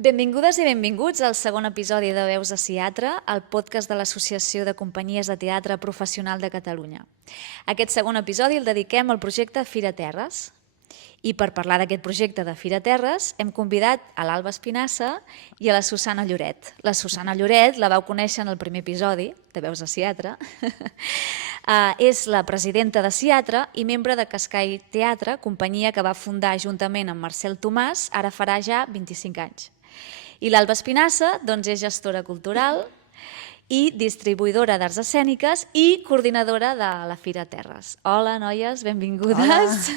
Benvingudes i benvinguts al segon episodi de Veus de Teatre, el podcast de l'Associació de Companyies de Teatre Professional de Catalunya. Aquest segon episodi el dediquem al projecte Fira Terres. I per parlar d'aquest projecte de Fira Terres hem convidat a l'Alba Espinassa i a la Susana Lloret. La Susana Lloret la vau conèixer en el primer episodi de Veus de Teatre. És la presidenta de Teatre i membre de Cascai Teatre, companyia que va fundar juntament amb Marcel Tomàs, ara farà ja 25 anys. I l'Alba Espinassa doncs, és gestora cultural i distribuïdora d'arts escèniques i coordinadora de la Fira Terres. Hola, noies, benvingudes.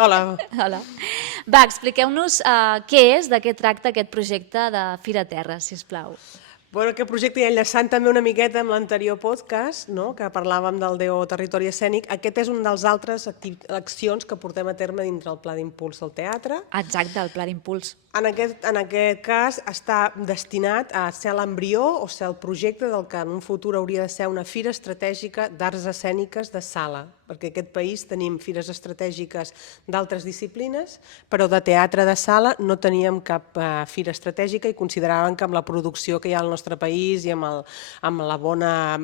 Hola. Hola. Va, expliqueu-nos què és, de què tracta aquest projecte de Fira Terres, sisplau. Bueno, aquest projecte, ja enllaçant també una miqueta amb l'anterior podcast, no?, que parlàvem del DO Territori Escènic, aquest és un dels altres accions que portem a terme dintre el Pla d'Impuls del Teatre. Exacte, el Pla d'Impuls. En aquest cas està destinat a ser l'embrió o ser el projecte del que en un futur hauria de ser una fira estratègica d'arts escèniques de sala, perquè en aquest país tenim fires estratègiques d'altres disciplines, però de teatre de sala no teníem cap fira estratègica i consideràvem que amb la producció que hi ha al nostre país i amb la bona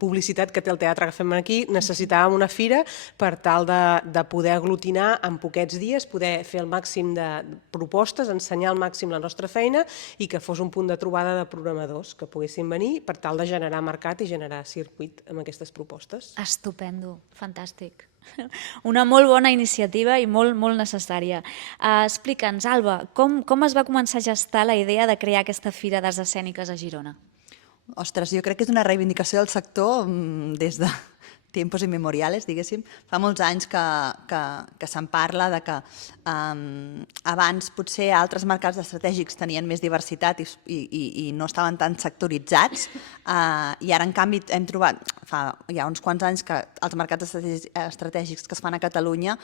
publicitat que té el teatre que fem aquí, necessitàvem una fira per tal de poder aglutinar en poquets dies, poder fer el màxim de propostes, ensenyar al màxim la nostra feina i que fos un punt de trobada de programadors que poguessin venir per tal de generar mercat i generar circuit amb aquestes propostes. Estupendo, fantàstic. Una molt bona iniciativa i molt necessària. Explica'ns, Alba, com es va començar a gestar la idea de crear aquesta Fira d'Arts Escèniques a Girona? Ostres, jo crec que és una reivindicació del sector des de tiempos immemoriales, diguéssim. Fa molts anys que se'n parla de que abans potser altres mercats estratègics tenien més diversitat i no estaven tan sectoritzats i ara en canvi hem trobat, fa ja uns quants anys que els mercats estratègics que es fan a Catalunya,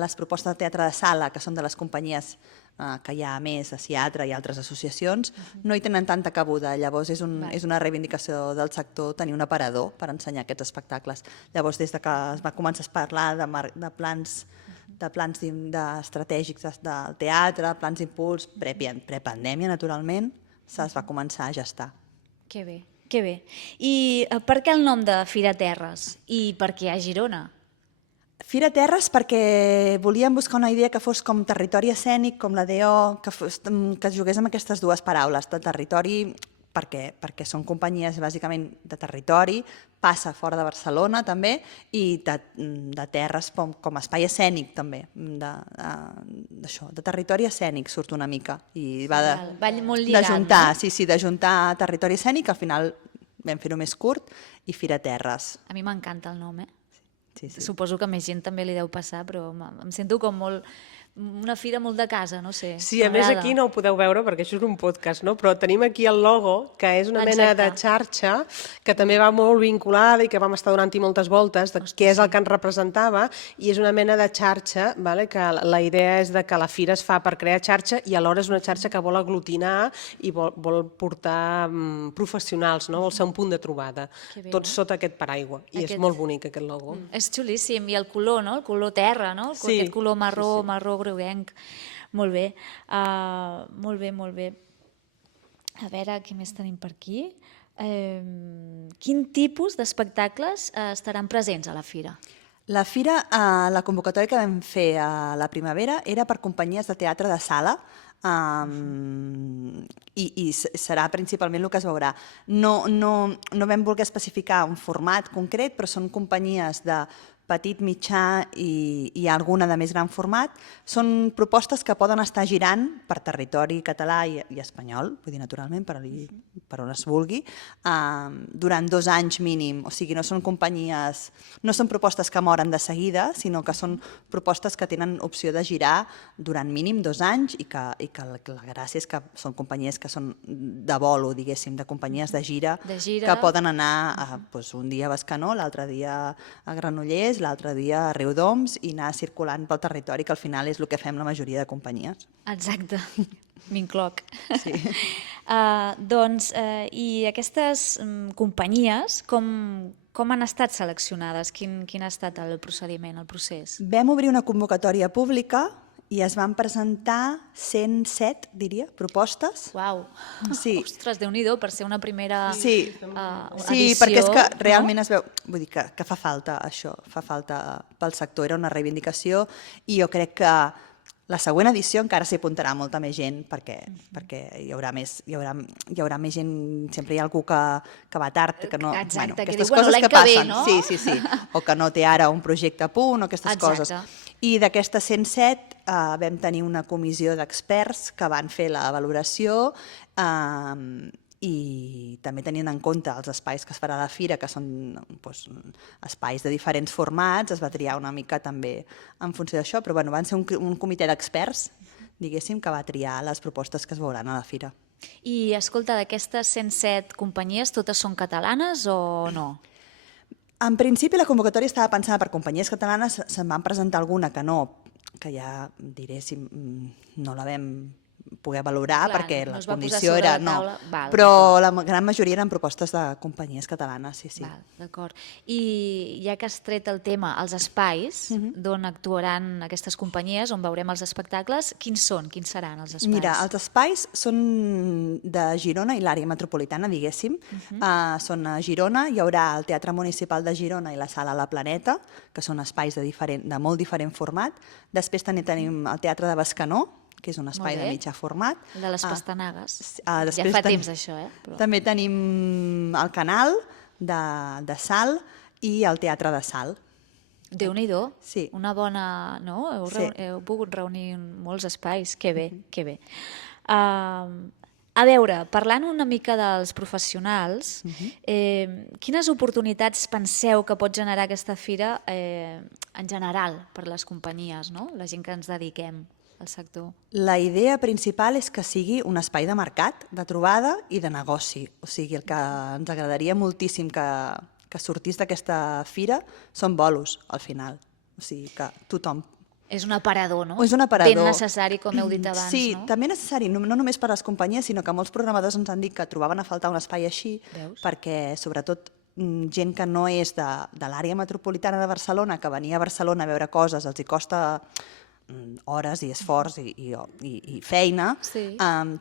les propostes de teatre de sala, que són de les companyies que hi ha més a Teatre i altres associacions, no hi tenen tanta cabuda. Llavors és una reivindicació del sector tenir un aparador per ensenyar aquests espectacles. Llavors, des que es va començar a parlar de plans estratègics del teatre, plans d'impuls, prepandèmia, naturalment, es va començar a gestar. Que bé, que bé. I per què el nom de Fira Terres? I per què a Girona? Fira Terres perquè volíem buscar una idea que fos com territori escènic, com la DO, que es jugués amb aquestes dues paraules, de territori, perquè són companyies bàsicament de territori, passa fora de Barcelona també, i de terres com espai escènic també, de territori escènic surt una mica. I va d'ajuntar, d'ajuntar territori escènic, al final vam fer-ho més curt, i Fira Terres. A mi m'encanta el nom, Sí. Suposo que a més gent també li deu passar, però em sento com una fira molt de casa, no sé. Sí, a més aquí no ho podeu veure perquè això és un podcast, no? Però tenim aquí el logo, que és una mena de xarxa que també va molt vinculada i que vam estar donant-hi moltes voltes, què és el que ens representava, i és una mena de xarxa, que la idea és que la fira es fa per crear xarxa i alhora és una xarxa que vol aglutinar i vol portar professionals, vol ser un punt de trobada, tots sota aquest paraigua, i és molt bonic aquest logo. És xulíssim, i el color, no? El color terra, no? Aquest color marró groguenc. Molt bé, molt bé. A veure, què més tenim per aquí? Quin tipus d'espectacles estaran presents a la fira? La fira, la convocatòria que vam fer a la primavera era per companyies de teatre de sala, i serà principalment el que es veurà. No vam voler especificar un format concret, però són companyies de petit, mitjà i alguna de més gran format. Són propostes que poden estar girant per territori català i espanyol, vull dir, naturalment, per on es vulgui, durant 2 anys mínim. O sigui, no són companyies, no són propostes que moren de seguida, sinó que són propostes que tenen opció de girar durant mínim 2 anys i que la gràcia és que són companyies que són de bolo, diguéssim, de companyies de gira, que poden anar un dia a Bescanó, l'altre dia a Granollers, l'altre dia a Riudoms i anar circulant pel territori, que al final és el que fem la majoria de companyies. Exacte, m'incloc. Sí. I aquestes companyies, com han estat seleccionades? Quin ha estat el procediment, el procés? Vam obrir una convocatòria pública i es van presentar 107, diria, propostes. Uau. Sí. Ostres, Déu-n'hi-do, per ser una primera Sí, edició. perquè és que realment es veu... Vull dir que fa falta això, fa falta pel sector, era una reivindicació, i jo crec que la següent edició encara s'hi apuntarà molta més gent perquè hi haurà més gent, sempre hi ha algú que va tard, que no... Exacte, que aquestes diu, bueno, coses l'any que que ve, passen, no? sí, o que no té ara un projecte a punt o aquestes coses. I d'aquestes 107 vam tenir una comissió d'experts que van fer la valoració i també tenint en compte els espais que es farà a la fira, que són espais de diferents formats, es va triar una mica també en funció d'això, però van ser un comitè d'experts, diguéssim, que va triar les propostes que es veuran a la fira. I, escolta, d'aquestes 107 companyies, totes són catalanes o no? En principi la convocatòria estava pensada per companyies catalanes, se'n van presentar alguna que no, que ja diré si no la vam poder valorar. Clar, perquè no la es va posar condició sobre era... la taula. Val, però la gran majoria eren propostes de companyies catalanes, sí. Val, d'acord. I ja que has tret el tema, els espais d'on actuaran aquestes companyies, on veurem els espectacles, quins són? Quins seran els espais? Mira, els espais són de Girona i l'àrea metropolitana, diguéssim. Són a Girona, hi haurà el Teatre Municipal de Girona i la Sala La Planeta, que són espais de molt diferent format. Després també tenim el Teatre de Bescanó, que és un espai de mitjà format. De les Pastanagues. Ja fa temps, això, Però... També tenim el Canal de Salt i el Teatre de Salt. Déu-n'hi-do, Sí. una bona... No? Heu pogut reunir molts espais, que bé, que bé. A veure, parlant una mica dels professionals, quines oportunitats penseu que pot generar aquesta fira en general per les companyies, no? La gent que ens dediquem al sector? La idea principal és que sigui un espai de mercat, de trobada i de negoci. O sigui, el que ens agradaria moltíssim que sortís d'aquesta fira són bolos, al final. O sigui, que tothom... És un aparador, no? És un aparador. Ben necessari, com heu dit abans, sí, no? també necessari, no només per a les companyies, sinó que molts programadors ens han dit que trobaven a faltar un espai així, perquè, sobretot, gent que no és de l'àrea metropolitana de Barcelona, que venia a Barcelona a veure coses, els hi costa hores i esforç i feina,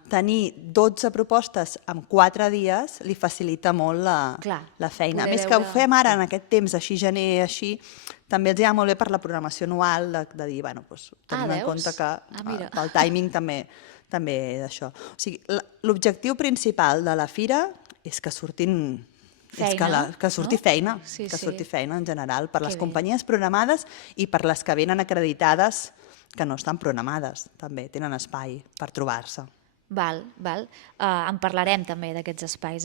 tenir 12 propostes en 4 dies li facilita molt la feina. A més que ho fem ara en aquest temps, així gener, així, també els hi va molt bé per la programació anual, de dir, bueno, tenim en compte que pel timing també d'això. O sigui, l'objectiu principal de la fira és que surtin feina, que surti feina, Sí, que sí. surti feina en general per les Que bé. companyies programades i per les que venen acreditades que no estan programades, també tenen espai per trobar-se. Val. En parlarem també d'aquests espais.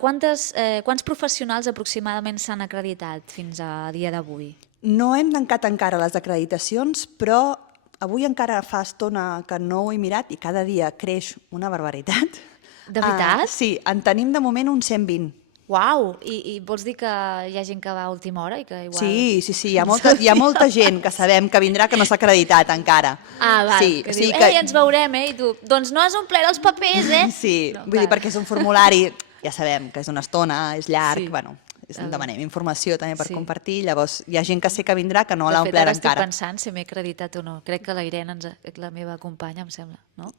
Quants professionals aproximadament s'han acreditat fins a dia d'avui? No hem tancat encara les acreditacions, però avui encara fa estona que no ho he mirat i cada dia creix una barbaritat. De veritat? Sí, en tenim de moment uns 120. Uau! I vols dir que hi ha gent que va a última hora? I que igual... Sí, hi ha molta gent que sabem que vindrà que no s'ha acreditat encara. Val, que diu, ens veurem, I tu, doncs no has omplert els papers, Sí, vull dir, perquè és un formulari, ja sabem que és una estona, és llarg, bueno, demanem informació també per compartir, llavors hi ha gent que sé que vindrà que no l'ha omplert encara. De fet, ara estic pensant si m'he acreditat o no. Crec que la Irene, la meva companya, em sembla, no?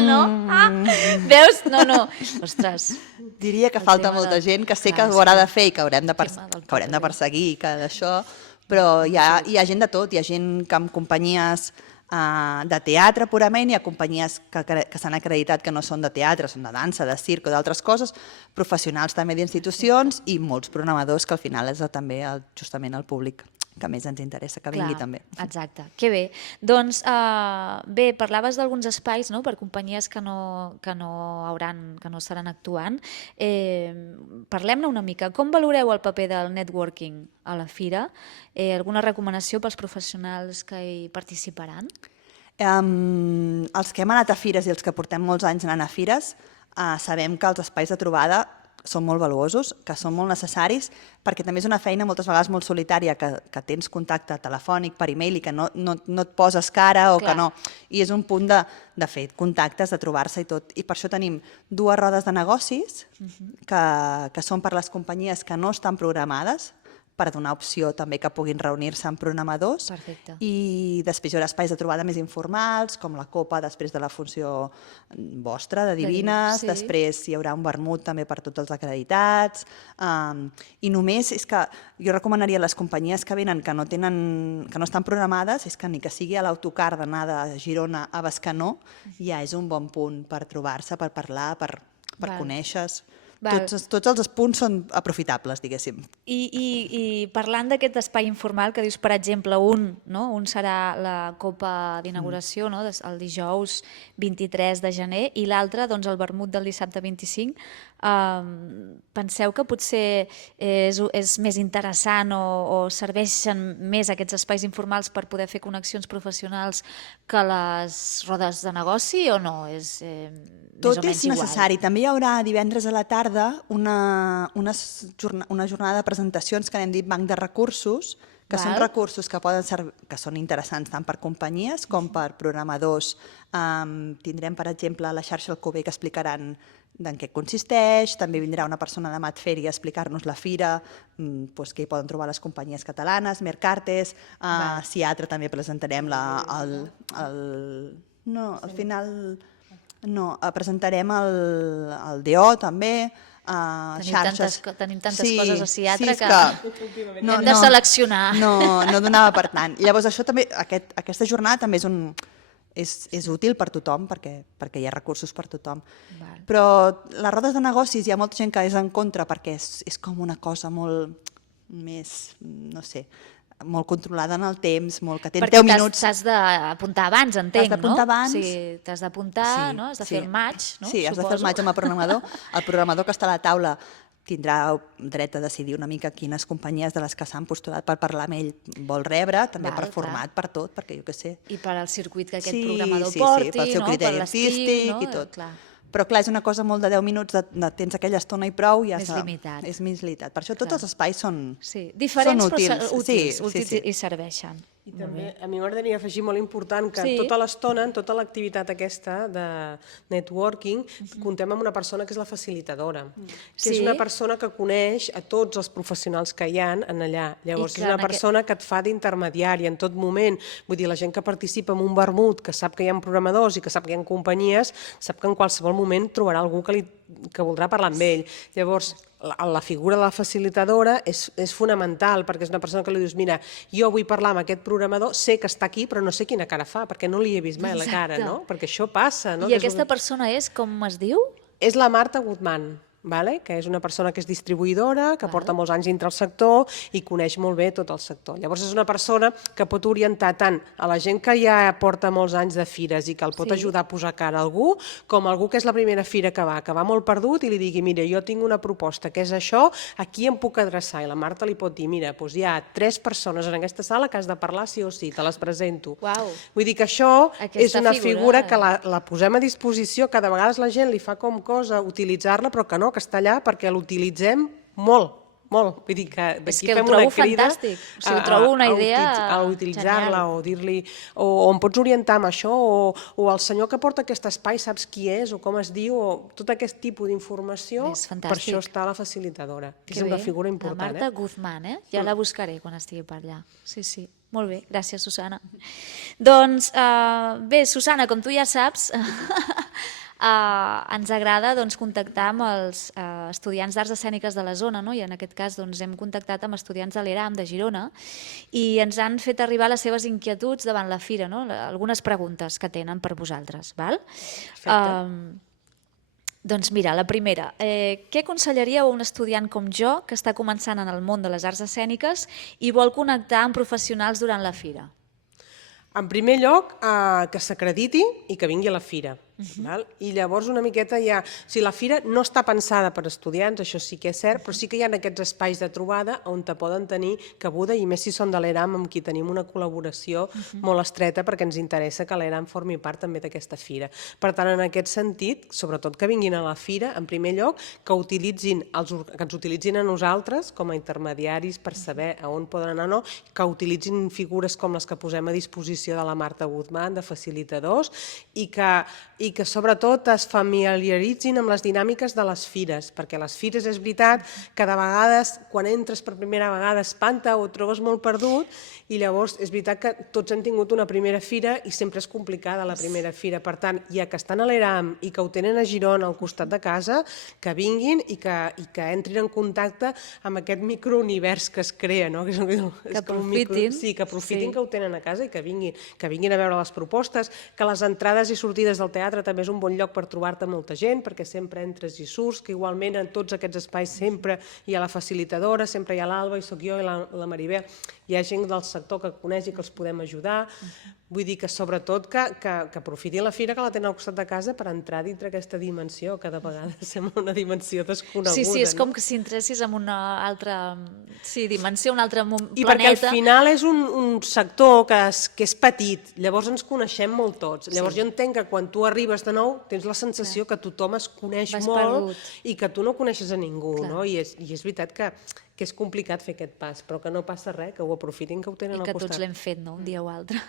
No? Veus? No. Ostres. Diria que falta molta gent que sé que ho haurà de fer i que haurem de perseguir, que d'això, però hi ha gent de tot, hi ha gent que amb companyies de teatre purament, hi ha companyies que s'han acreditat que no són de teatre, són de dansa, de circ o d'altres coses, professionals també d'institucions i molts programadors que al final és també justament el públic que més ens interessa que vingui també. Exacte, que bé. Doncs bé, parlaves d'alguns espais, no?, per companyies que no estaran actuant. Parlem-ne una mica. Com valoreu el paper del networking a la fira? Alguna recomanació pels professionals que hi participaran? Els que hem anat a fires i els que portem molts anys anant a fires sabem que els espais de trobada són molt valuosos, que són molt necessaris, perquè també és una feina moltes vegades molt solitària, que tens contacte telefònic, per e-mail, i que no et poses cara, o que no... I és un punt de fer contactes, de trobar-se i tot. I per això tenim 2 rodes de negocis, que són per les companyies que no estan programades, per donar opció també que puguin reunir-se amb programadors. Perfecte. I després hi haurà espais de trobada més informals, com la copa després de la funció vostra, de Divines, sí. després hi haurà un vermut també per tots els acreditats, i només és que jo recomanaria a les companyies que venen que no estan programades, és que ni que sigui a l'autocar d'anar de Girona a Bescanó, ja és un bon punt per trobar-se, per parlar, per conèixer-se. Tots els punts són aprofitables, diguéssim. I parlant d'aquest espai informal, que dius, per exemple, un serà la copa d'inauguració, el dijous 23 de gener, i l'altre, doncs, el vermut del dissabte 25, penseu que potser és més interessant o serveixen més aquests espais informals per poder fer connexions professionals que les rodes de negoci o no? És tot és necessari. També hi haurà divendres a la tarda una jornada de presentacions que n'hem dit banc de recursos, que són recursos que poden servir, que són interessants tant per companyies com per programadors. Tindrem, per exemple, a la xarxa Alcover que explicaran en què consisteix, també vindrà una persona de Matferi a explicar-nos la fira, què hi poden trobar les companyies catalanes, Mercartes, Ciatra també presentarem presentarem el DO també, xarxes. Tenim tantes coses a Ciatra que hem no de seleccionar. No donava per tant. Llavors això també, aquesta jornada també és útil per tothom perquè hi ha recursos per tothom. Però les rodes de negocis hi ha molta gent que és en contra perquè és com una cosa molt més, no sé, molt controlada en el temps, que tens 10 minuts. Perquè t'has d'apuntar abans, entenc, no? T'has d'apuntar abans. Sí, t'has d'apuntar, no? Has de fer el match, no? Sí, has de fer el match amb el programador. El programador que està a la taula tindrà dret a decidir una mica quines companyies de les que s'han postulat per parlar amb ell vol rebre, també per format, per tot, perquè jo què sé. I per al circuit que aquest programador porti, pel seu criteri artístic i tot. Però clar, és una cosa molt de 10 minuts, tens aquella estona i prou, ja és limitat. És més limitat. Per això tots els espais són diferents útils. Però útils i serveixen. I també a mi m'agradaria afegir molt important que tota l'estona, en tota l'activitat aquesta de networking, comptem amb una persona que és la facilitadora, que és una persona que coneix a tots els professionals que hi ha allà. Llavors és una persona que et fa d'intermediari en tot moment. Vull dir, la gent que participa en un vermut, que sap que hi ha programadors i que sap que hi ha companyies, sap que en qualsevol moment trobarà algú que voldrà parlar amb ell. Llavors, la figura de la facilitadora és fonamental, perquè és una persona que li dius, mira, jo vull parlar amb aquest programador, sé que està aquí, però no sé quina cara fa, perquè no li he vist mai la cara, no? Perquè això passa. I aquesta persona és, com es diu? És la Marta Guzmán, que és una persona que és distribuïdora, que porta molts anys dintre el sector i coneix molt bé tot el sector. Llavors és una persona que pot orientar tant a la gent que ja porta molts anys de fires i que el pot ajudar a posar cara a algú, com a algú que és la primera fira que va molt perdut i li digui, mira, jo tinc una proposta que és això, aquí em puc adreçar. I la Marta li pot dir, mira, hi ha 3 persones en aquesta sala que has de parlar sí o sí, te les presento. Vull dir que això és una figura que la posem a disposició, que de vegades la gent li fa com cosa utilitzar-la, però que no, que està allà perquè l'utilitzem molt. Vull dir que d'aquí fem una crida ho trobo una idea a utilitzar-la o dir-li o em pots orientar amb això o el senyor que porta aquest espai saps qui és o com es diu o tot aquest tipus d'informació, per això està la facilitadora, que és una figura important. La Marta Guzmán, ja la buscaré quan estigui per allà. Sí. Molt bé, gràcies, Susana. Doncs bé, Susana, com tu ja saps, ens agrada contactar amb els estudiants d'arts escèniques de la zona, i en aquest cas hem contactat amb estudiants de l'ERAM de Girona i ens han fet arribar les seves inquietuds davant la fira, algunes preguntes que tenen per vosaltres. Doncs mira, la primera, què aconsellaríeu a un estudiant com jo que està començant en el món de les arts escèniques i vol connectar amb professionals durant la fira? En primer lloc, que s'acrediti i que vingui a la fira. I llavors una miqueta ja... la fira no està pensada per estudiants, això sí que és cert, però sí que hi ha aquests espais de trobada on te poden tenir cabuda, i més si són de l'ERAM, amb qui tenim una col·laboració molt estreta perquè ens interessa que l'ERAM formi part també d'aquesta fira. Per tant, en aquest sentit, sobretot que vinguin a la fira, en primer lloc, que ens utilitzin a nosaltres com a intermediaris per saber a on poden anar o no, que utilitzin figures com les que posem a disposició de la Marta Guzmán, de facilitadors, i i que sobretot es familiaritzin amb les dinàmiques de les fires, perquè les fires és veritat que de vegades quan entres per primera vegada espanta o et trobes molt perdut i llavors és veritat que tots han tingut una primera fira i sempre és complicada la primera fira. Per tant, ja que estan a l'ERAM i que ho tenen a Girona al costat de casa, que vinguin i que entrin en contacte amb aquest microunivers que es crea, no? Que aprofitin. Sí, que aprofitin que ho tenen a casa i que vinguin a veure les propostes, que les entrades i sortides del teatre també és un bon lloc per trobar-te molta gent, perquè sempre entres i surts, que igualment en tots aquests espais sempre hi ha la facilitadora, sempre hi ha l'Alba i sóc jo i la Maribel, hi ha gent del sector que coneix i que els podem ajudar. Vull dir que sobretot que aprofitin la fira que la tenen al costat de casa per entrar dintre aquesta dimensió, que de vegades sembla una dimensió desconeguda. Sí, és com que si entressis en una altra dimensió, un altre planeta. I perquè al final és un sector que és petit, llavors ens coneixem molt tots. Llavors jo entenc que quan tu arribes de nou tens la sensació que tothom es coneix molt i que tu no coneixes a ningú, no? I és veritat que és complicat fer aquest pas, però que no passa res, que ho aprofitin, que ho tenen al costat. I que tots l'hem fet, no?, un dia o altre.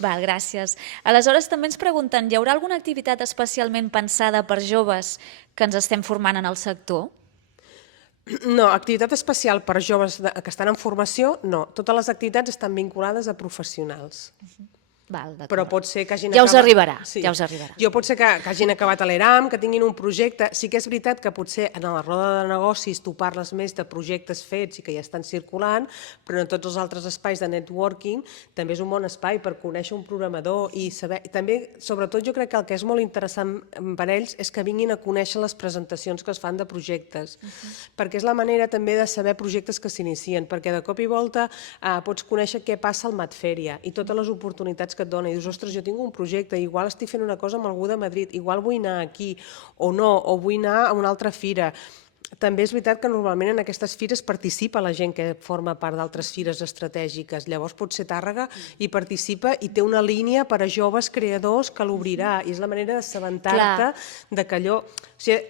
Val, gràcies. Aleshores també ens pregunten, hi haurà alguna activitat especialment pensada per joves que ens estem formant en el sector? No, activitat especial per joves que estan en formació, no. Totes les activitats estan vinculades a professionals. Val, però pot ser que hagin acabat... Ja us arribarà, sí. ja us arribarà. Jo pot ser que hagin acabat a l'ERAM, que tinguin un projecte. Sí que és veritat que potser en la roda de negocis tu parles més de projectes fets i que ja estan circulant, però en tots els altres espais de networking també és un bon espai per conèixer un programador i saber... També, sobretot, jo crec que el que és molt interessant per ells és que vinguin a conèixer les presentacions que es fan de projectes, perquè és la manera també de saber projectes que s'inicien, perquè de cop i volta pots conèixer què passa al Matfèria i totes les oportunitats que et dona i dius, ostres, jo tinc un projecte, igual estic fent una cosa amb algú de Madrid, igual vull anar aquí o no, o vull anar a una altra fira. També és veritat que normalment en aquestes fires participa la gent que forma part d'altres fires estratègiques. Llavors potser Tàrrega hi participa i té una línia per a joves creadors que l'obrirà i és la manera d'assabentar-te de que allò... O sigui,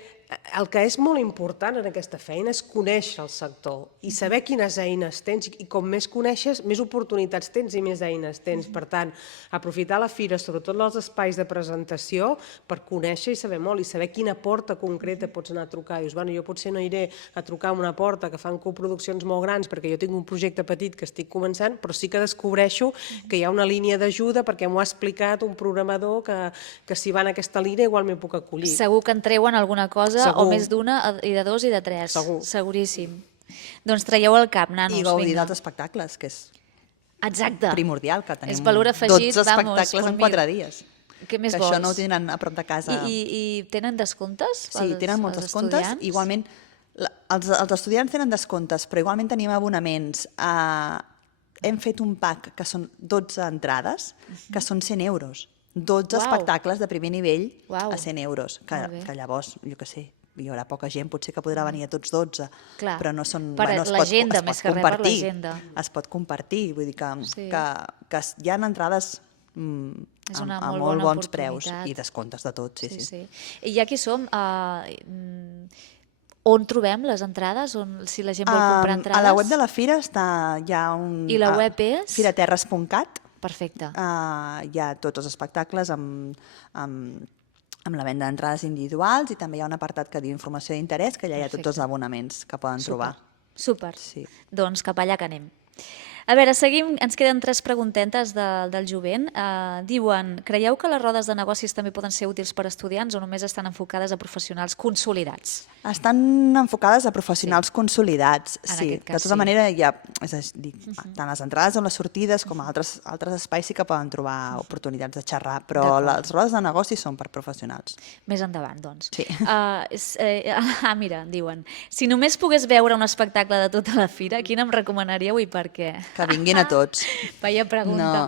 el que és molt important en aquesta feina és conèixer el sector i saber quines eines tens i com més coneixes, més oportunitats tens i més eines tens. Per tant, aprofitar la fira, sobretot els espais de presentació, per conèixer i saber molt i saber quina porta concreta pots anar a trucar. Dius, bueno, jo potser no iré a trucar a una porta que fan coproduccions molt grans perquè jo tinc un projecte petit que estic començant, però sí que descobreixo que hi ha una línia d'ajuda perquè m'ho ha explicat un programador que si va en aquesta línia igual m'hi puc acollir. Segur que en treuen alguna cosa Segur. O més d'una, i de dos i de tres. Segur. Seguríssim. Doncs traieu el cap, nanos. I gaudir vinga. dels espectacles, que és Exacte. primordial, que tenim És valor afegit, 12 vamos, espectacles en conmigo. 4 dies. Què més Que vols? això no ho tindran a prop de casa. I tenen descomptes? Sí, tenen molts descomptes. Igualment, els estudiants tenen descomptes, però igualment tenim abonaments. Hem fet un pack que són 12 entrades, que són 100 euros. 12 espectacles de primer nivell a 100 euros. Que llavors, jo què sé, hi haurà poca gent, potser que podrà venir a tots 12, però no són... Per l'agenda, més que res per l'agenda. Es pot compartir, vull dir que hi ha entrades a molt bons preus i descomptes de tot, sí. I ja que hi som, on trobem les entrades? Si la gent vol comprar entrades? A la web de la Fira hi ha un... I la web és? firaterres.cat. Perfecte. Hi ha tots els espectacles amb la venda d'entrades individuals i també hi ha un apartat que diu informació d'interès, que allà hi ha tots els abonaments que poden trobar. Súper. Sí. Doncs cap allà que anem. A veure, seguim, ens queden 3 preguntetes del jovent. Diuen, creieu que les rodes de negocis també poden ser útils per a estudiants o només estan enfocades a professionals consolidats? Estan enfocades a professionals consolidats, sí. De tota manera, hi ha, és a dir, tant les entrades com les sortides, com altres espais sí que poden trobar oportunitats de xerrar, però les rodes de negocis són per professionals. Més endavant, doncs. Sí. Mira, diuen, si només pogués veure un espectacle de tota la fira, quin em recomanaríeu i per què? Que vinguin a tots. Vaya pregunta.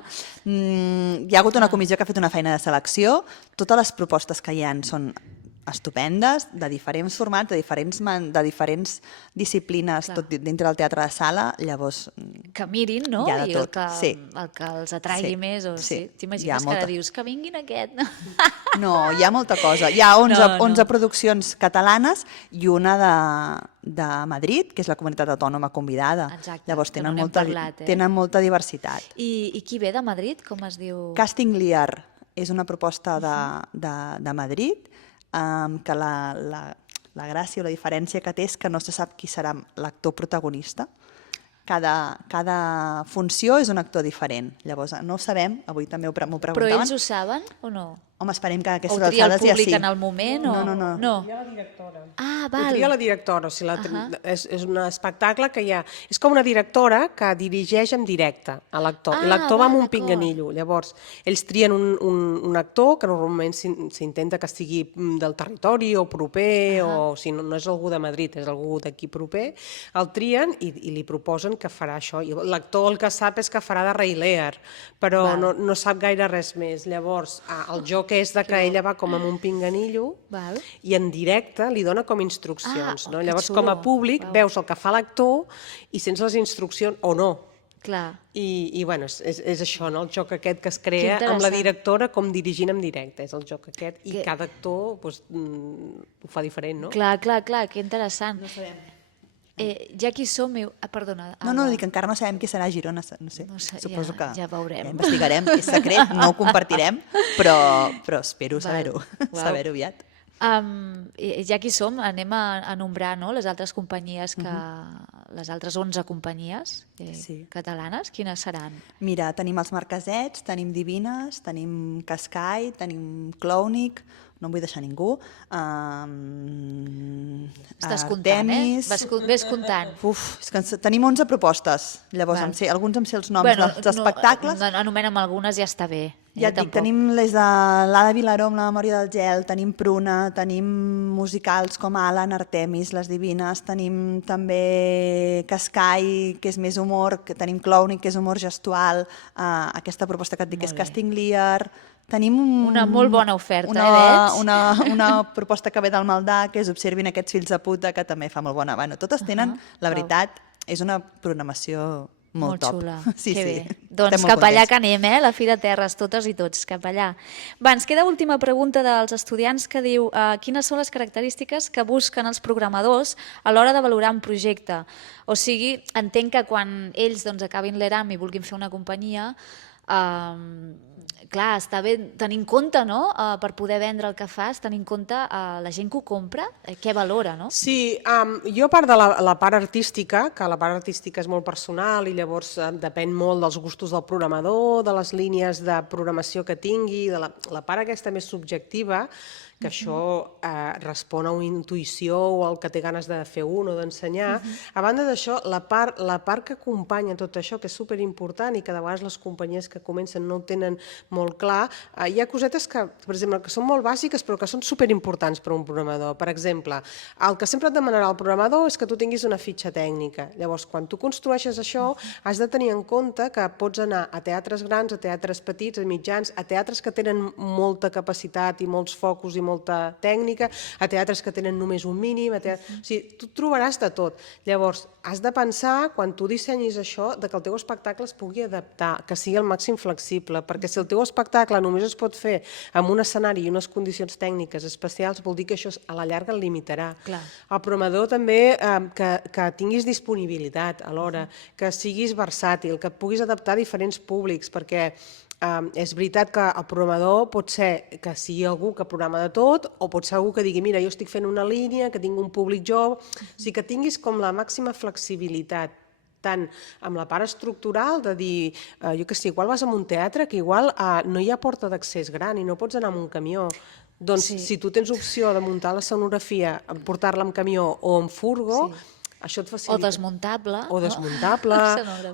Hi ha hagut una comissió que ha fet una feina de selecció. Totes les propostes que hi ha són estupendes, de diferents formats, de diferents disciplines, tot dintre del teatre de sala, llavors... Que mirin, no? Hi ha de I tot, sí. el que els atraigui més. T'imagines que ara dius que vinguin aquest? No, hi ha molta cosa. Hi ha 11 produccions catalanes i una de Madrid, que és la comunitat autònoma convidada. Exacte, llavors que no n'hem parlat. Tenen molta diversitat. I qui ve de Madrid? Com es diu? Casting Liar. és una proposta de Madrid, que la gràcia o la diferència que té és que no se sap qui serà l'actor protagonista. Cada funció és un actor diferent. Llavors, no ho sabem, avui també m'ho preguntaven. Però ells ho saben o no? Home, esperem que O aquestes ho tria el alçades ja públic sí. en el moment? No. No. Tria la directora. Ah, Ho val. tria la directora, o sigui, és un espectacle que hi ha... És com una directora que dirigeix en directe a l'actor, i l'actor va amb un pinganillo. Llavors, ells trien un actor que normalment s'intenta que estigui del territori o proper, o si no és algú de Madrid, és algú d'aquí proper, el trien i li proposen que farà això. L'actor el que sap és que farà de Rei Lear, però no sap gaire res més. Llavors, el joc és que ella va com amb un pinganillo i en directe li dona com instruccions. Llavors, com a públic, veus el que fa l'actor i sents les instruccions o no. Clar. I bueno, és això, el joc aquest que es crea amb la directora com dirigint en directe, és el joc aquest, i cada actor ho fa diferent, no? Clar, que interessant. No sabem. Ja qui som... Perdona. No, dic que encara no sabem qui serà a Girona, no sé. Suposo que ja veurem. Ja investigarem, és secret, no ho compartirem, però espero saber-ho aviat. Ja que hi som, anem a nombrar les altres companyies, les altres 11 companyies catalanes. Quines seran? Mira, tenim els Marquesets, tenim Divines, tenim Cascai, tenim Clownic, no em vull deixar ningú. Estàs comptant, Ves comptant. És que tenim 11 propostes, llavors alguns em sé els noms dels espectacles. Anomena'm algunes, ja està bé. Ja et dic, tenim les de l'Ada Vilaró amb la memòria del gel, tenim Pruna, tenim musicals com Alan, Artemis, Les Divines, tenim també Cascai, que és més humor, tenim Clownic, que és humor gestual, aquesta proposta que et dic és Casting Lear, tenim una molt bona oferta, veig? Una proposta que ve del Maldà, que és Observin aquests fills de puta, que també fa molt bona. Bueno, totes tenen, la veritat, és una programació molt top. Xula, sí, que bé. Sí. Doncs cap allà que anem, la Fira Terres, totes i tots, cap allà. Ens queda última pregunta dels estudiants que diu quines són les característiques que busquen els programadors a l'hora de valorar un projecte. O sigui, entenc que quan ells acabin l'ERAM i vulguin fer una companyia, clar, està bé tenir en compte, no?, per poder vendre el que fas, tenir en compte la gent que ho compra, què valora, no? Sí, jo a part de la part artística, que la part artística és molt personal i llavors depèn molt dels gustos del programador, de les línies de programació que tingui, de la part aquesta més subjectiva, que això respon a una intuïció o al que té ganes de fer un o d'ensenyar. A banda d'això, la part que acompanya tot això, que és superimportant i que de vegades les companyies que comencen no ho tenen molt clar, hi ha cosetes que, per exemple, que són molt bàsiques però que són superimportants per a un programador. Per exemple, el que sempre et demanarà el programador és que tu tinguis una fitxa tècnica. Llavors, quan tu construeixes això, has de tenir en compte que pots anar a teatres grans, a teatres petits, a mitjans, a teatres que tenen molta capacitat i molts focus i molta tècnica, a teatres que tenen només un mínim, o sigui, tu trobaràs de tot. Llavors, has de pensar, quan tu dissenyis això, que el teu espectacle es pugui adaptar, que sigui al màxim flexible, perquè si el teu espectacle només es pot fer amb un escenari i unes condicions tècniques especials, vol dir que això a la llarga el limitarà. El programador també que tinguis disponibilitat alhora, que siguis versàtil, que et puguis adaptar a diferents públics, perquè és veritat que el programador pot ser que sigui algú que programa de tot o pot ser algú que digui, mira, jo estic fent una línia, que tinc un públic jove, o sigui que tinguis com la màxima flexibilitat, tant amb la part estructural de dir, jo què sé, igual vas a un teatre que igual no hi ha porta d'accés gran i no pots anar amb un camió. Doncs si tu tens opció de muntar la escenografia, portar-la amb camió o amb furgo, això et facilita. O desmuntable. O desmuntable,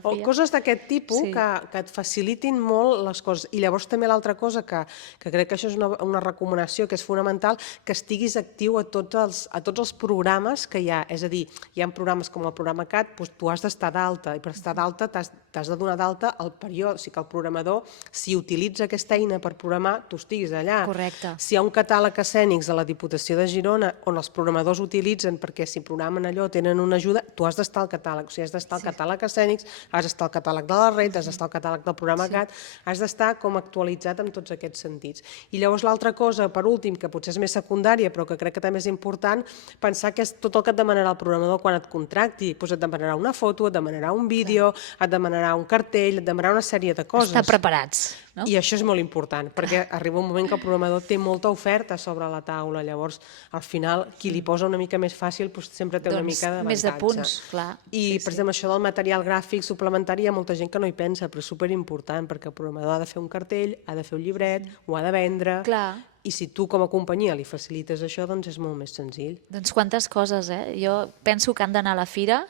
o coses d'aquest tipus que et facilitin molt les coses. I llavors també l'altra cosa, que crec que això és una recomanació que és fonamental, que estiguis actiu a tots els programes que hi ha. És a dir, hi ha programes com el programa CAT, tu has d'estar d'alta, i per estar d'alta t'has de donar d'alta al període. O sigui que el programador, si utilitza aquesta eina per programar, tu estiguis allà. Correcte. Si hi ha un catàleg escènics de la Diputació de Girona on els programadors utilitzen perquè si programen allò tenen una ajuda, tu has d'estar al catàleg, o sigui, has d'estar al catàleg escènics, has d'estar al catàleg de la red, has d'estar al catàleg del programa CAT, has d'estar com actualitzat en tots aquests sentits. I llavors l'altra cosa, per últim, que potser és més secundària, però que crec que també és important, pensar que és tot el que et demanarà el programador quan et contracti. Doncs et demanarà una foto, et demanarà un vídeo, et demanarà un cartell, et demanarà una sèrie de coses. Estar preparats. no? I això és molt important, perquè arriba un moment que el programador té molta oferta sobre la taula, llavors al final qui li posa una mica més fàcil doncs, sempre té una mica d'avantatge. Més de punts, clar. I, per exemple, això del material gràfic suplementari hi ha molta gent que no hi pensa, però és superimportant, perquè el programador ha de fer un cartell, ha de fer un llibret, ho ha de vendre, Clar. i si tu com a companyia li facilites això, doncs és molt més senzill. Doncs quantes coses, eh? Jo penso que han d'anar a la fira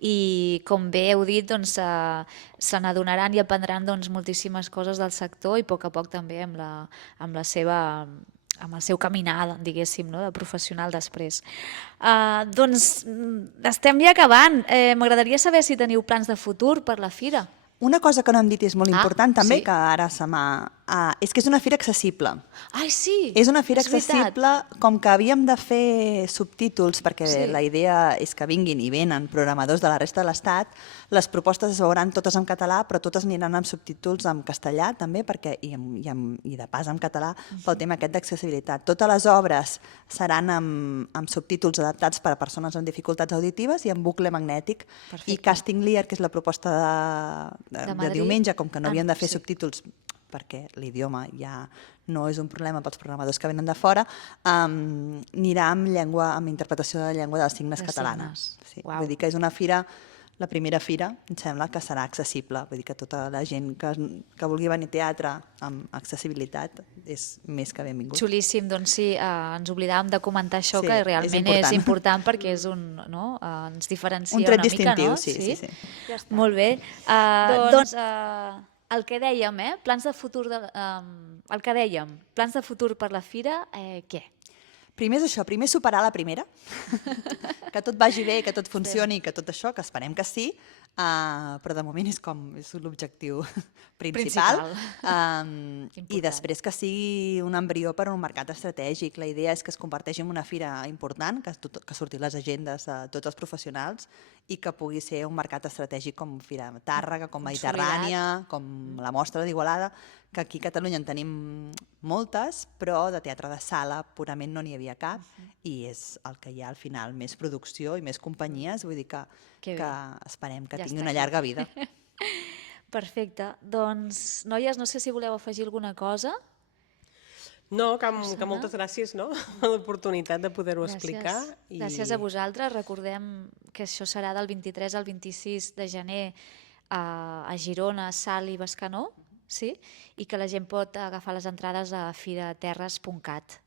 i, com bé heu dit, doncs, se n'adonaran i aprendran doncs, moltíssimes coses del sector i a poc també amb el seu caminar, diguéssim, no? De professional després. Doncs estem ja acabant. M'agradaria saber si teniu plans de futur per la fira. Una cosa que no hem dit i és molt important també, sí. que ara se m'ha... és que és una fira accessible. Ai, sí! És una fira és veritat. accessible, com que havíem de fer subtítols, perquè Sí. la idea és que vinguin i venen programadors de la resta de l'Estat, les propostes es veuran totes en català, però totes aniran amb subtítols en castellà també, perquè, i de pas en català, pel tema aquest d'accessibilitat. Totes les obres seran amb subtítols adaptats per a persones amb dificultats auditives i amb bucle magnètic. Perfecte. I Casting Lear, que és la proposta de Madrid. diumenge, com que no havien de fer sí. subtítols perquè l'idioma ja no és un problema pels programadors que venen de fora, anirà amb interpretació de llengua de signes De catalana. signes. Sí. Uau. Vull dir que és una fira, la primera fira, em sembla que serà accessible. Vull dir que tota la gent que vulgui venir a teatre amb accessibilitat és més que benvingut. Xulíssim, doncs sí, ens oblidàvem de comentar això, Sí, que és realment important. és important perquè és ens diferencia Un tret una mica, distintiu, no? sí. Ja està. Molt bé. Doncs el que dèiem, plans de futur, el que dèiem, plans de futur per la fira, què? Primer és això, primer superar la primera, que tot vagi bé, que tot funcioni, que tot això, que esperem que sí, però de moment és l'objectiu principal. I després que sigui un embrió per a un mercat estratègic. La idea és que es converteixi en una fira important, que surti les agendes de tots els professionals i que pugui ser un mercat estratègic com Fira Tàrrega, com Mediterrània, com la Mostra d'Igualada, que aquí a Catalunya en tenim moltes, però de teatre de sala purament no n'hi havia cap, i és el que hi ha al final, més producció i més companyies, vull dir que esperem que tingui una llarga vida. Perfecte. Doncs, noies, no sé si voleu afegir alguna cosa. No, que moltes gràcies, no?, a l'oportunitat de poder-ho explicar. Gràcies a vosaltres. Recordem que això serà del 23 al 26 de gener a Girona, Salt i Bescanó, sí? I que la gent pot agafar les entrades a firaterres.cat.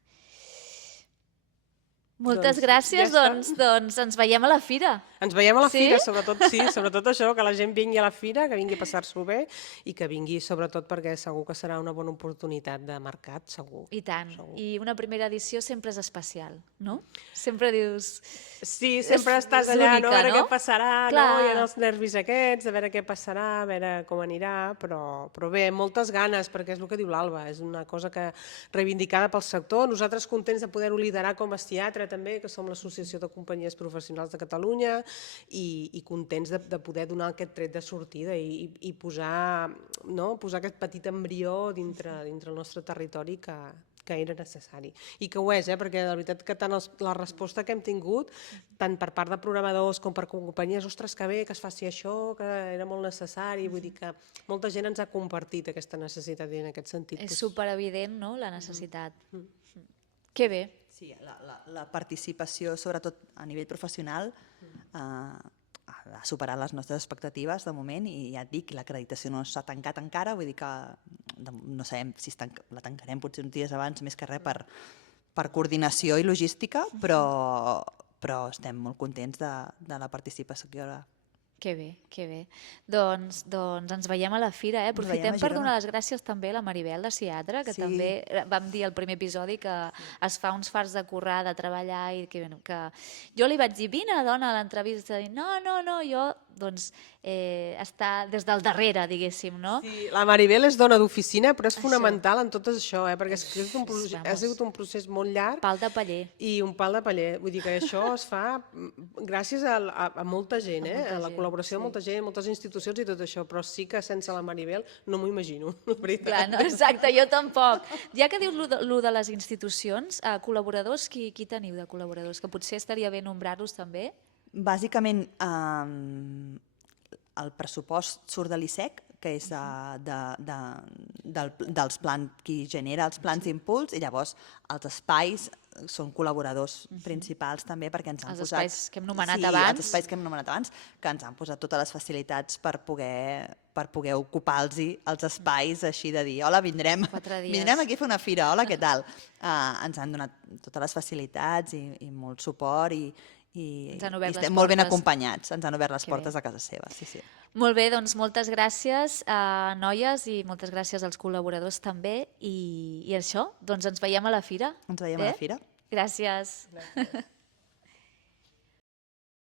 Moltes gràcies, doncs ens veiem a la fira. Ens veiem a la fira, sobretot això, que la gent vingui a la fira, que vingui a passar-s'ho bé i que vingui sobretot perquè segur que serà una bona oportunitat de mercat, segur. I tant. I una primera edició sempre és especial, no? Sempre dius... Sí, sempre estàs allà, no? A veure què passarà, no? Hi ha els nervis aquests, a veure què passarà, a veure com anirà, però bé, moltes ganes, perquè és el que diu l'Alba, és una cosa que reivindicada pel sector. Nosaltres contents de poder-ho liderar com a Teatre també, que som l'Associació de Companyies Professionals de Catalunya, i contents de poder donar aquest tret de sortida i posar aquest petit embrió dintre el nostre territori que era necessari. I que ho és, perquè de veritat que tant la resposta que hem tingut, tant per part de programadors com per companyies, ostres, que bé que es faci això, que era molt necessari, vull dir que molta gent ens ha compartit aquesta necessitat i en aquest sentit. És superevident, no?, la necessitat. Que bé. Sí, la participació, sobretot a nivell professional, ha superat les nostres expectatives de moment, i ja et dic, l'acreditació no s'ha tancat encara, vull dir que no sabem si la tancarem potser uns dies abans, més que res per coordinació i logística, però estem molt contents de la participació. Que bé, que bé. Doncs ens veiem a la fira. Aprofitem per donar les gràcies també a la Maribel de Teatre, que també vam dir al primer episodi que es fa uns farts de currar, de treballar, i que jo li vaig dir, vine, dona, a l'entrevista, i no, jo doncs està des del darrere, diguéssim, no? Sí, la Maribel és dona d'oficina, però és fonamental en tot això, perquè ha sigut un procés molt llarg. Pal de paller. I un pal de paller. Vull dir que això es fa gràcies a molta gent, a la col·laboració de molta gent, moltes institucions i tot això, però sí que sense la Maribel no m'ho imagino, la veritat. Clar, no, exacte, jo tampoc. Ja que dius lo de les institucions, col·laboradors, qui teniu de col·laboradors? Que potser estaria bé nombrar-los també? Bàsicament, el pressupost surt de l'ISEC, que és dels plans, qui genera els plans d'impuls, i llavors els espais són col·laboradors principals també, perquè ens han Els posat... espais que hem anomenat sí, abans. els espais que hem anomenat abans, que ens han posat totes les facilitats per poder ocupar-los els espais, així de dir, hola, vindrem 4 dies. vindrem aquí a fer una fira, hola, què tal? Ens han donat totes les facilitats i molt suport i Ens han obert les estem molt ben portes. acompanyats, ens han obert les Que portes bé. a casa seva, sí, sí. Molt bé, doncs moltes gràcies, noies, i moltes gràcies als col·laboradors també. I això, doncs ens veiem a la fira. Ens veiem a la fira. Gràcies.